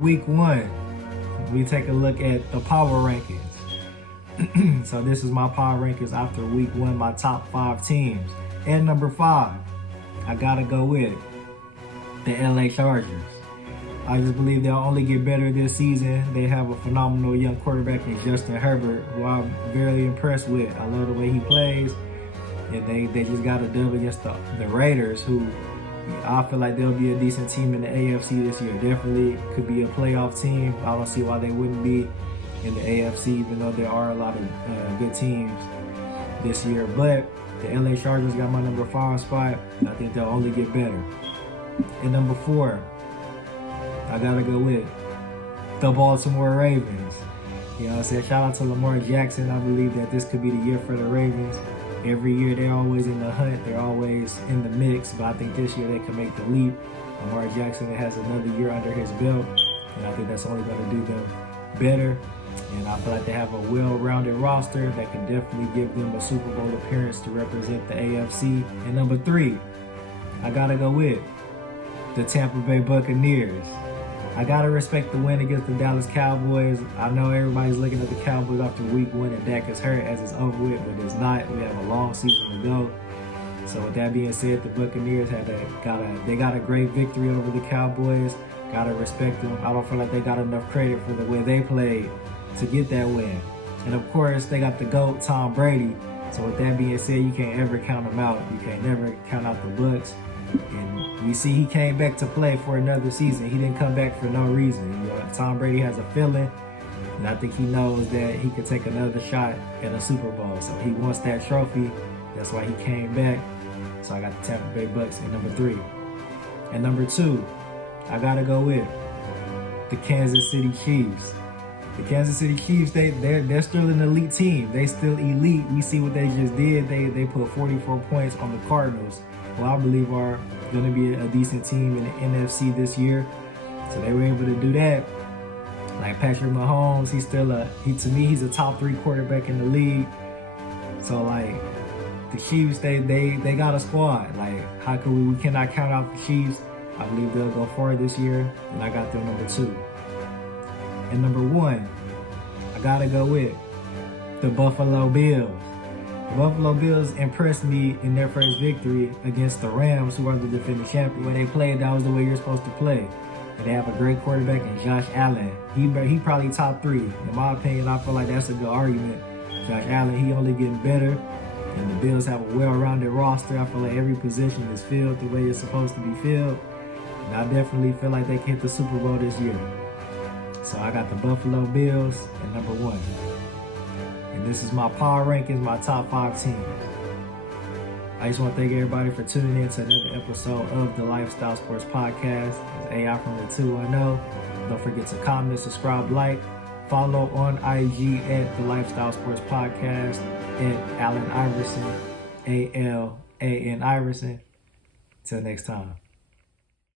Week 1, we take a look at the power rankings. So this is my power rankings after week 1, my top 5 teams. At number 5, I gotta go with the LA Chargers. I just believe they'll only get better this season. They have a phenomenal young quarterback in Justin Herbert, who I'm very impressed with. I love the way he plays. And they just got a dub against the Raiders, who I feel like they'll be a decent team in the AFC this year. Definitely could be a playoff team. I don't see why they wouldn't be in the AFC, even though there are a lot of good teams this year. But the LA Chargers got my number 5 spot, and I think they'll only get better. At number 4, I gotta go with the Baltimore Ravens. You know what I'm saying? Shout out to Lamar Jackson. I believe that this could be the year for the Ravens. Every year they're always in the hunt, they're always in the mix, but I think this year they can make the leap. Lamar Jackson has another year under his belt, and I think that's only going to do them better. And I feel like they have a well-rounded roster that can definitely give them a Super Bowl appearance to represent the AFC. And number 3, I gotta go with the Tampa Bay Buccaneers. I gotta respect the win against the Dallas Cowboys. I know everybody's looking at the Cowboys after week 1 and Dak is hurt as it's over with, but it's not. We have a long season to go. So with that being said, the Buccaneers got a great victory over the Cowboys. Gotta respect them. I don't feel like they got enough credit for the way they played to get that win. And of course, they got the GOAT, Tom Brady. So with that being said, you can't ever count them out. You can't never count out the Bucs. And we see he came back to play for another season. He didn't come back for no reason. You know, Tom Brady has a feeling, and I think he knows that he could take another shot at a Super Bowl. So he wants that trophy. That's why he came back. So I got the Tampa Bay Bucs at number 3. And number 2, I gotta go with the Kansas City Chiefs. The Kansas City Chiefs, they're still an elite team. They still elite. We see what they just did. They put 44 points on the Cardinals, who I believe are going to be a decent team in the NFC this year. So they were able to do that. Like Patrick Mahomes, to me, he's a top 3 quarterback in the league. So like the Chiefs, they got a squad. Like how could we cannot count out the Chiefs. I believe they'll go far this year, and I got them number 2. And number 1, I gotta go with the Buffalo Bills. The Buffalo Bills impressed me in their first victory against the Rams, who are the defending champion. When they played, that was the way you're supposed to play. And they have a great quarterback in Josh Allen. He probably top 3. In my opinion, I feel like that's a good argument. Josh Allen, he only getting better. And the Bills have a well-rounded roster. I feel like every position is filled the way it's supposed to be filled. And I definitely feel like they can hit the Super Bowl this year. So I got the Buffalo Bills at number 1. And this is my power rankings, my top 5 teams. I just want to thank everybody for tuning in to another episode of the Lifestyle Sports Podcast. It's AI from the 210. Don't forget to comment, subscribe, like, follow on IG at the Lifestyle Sports Podcast at Allen Iverson, ALAN Iverson. Till next time.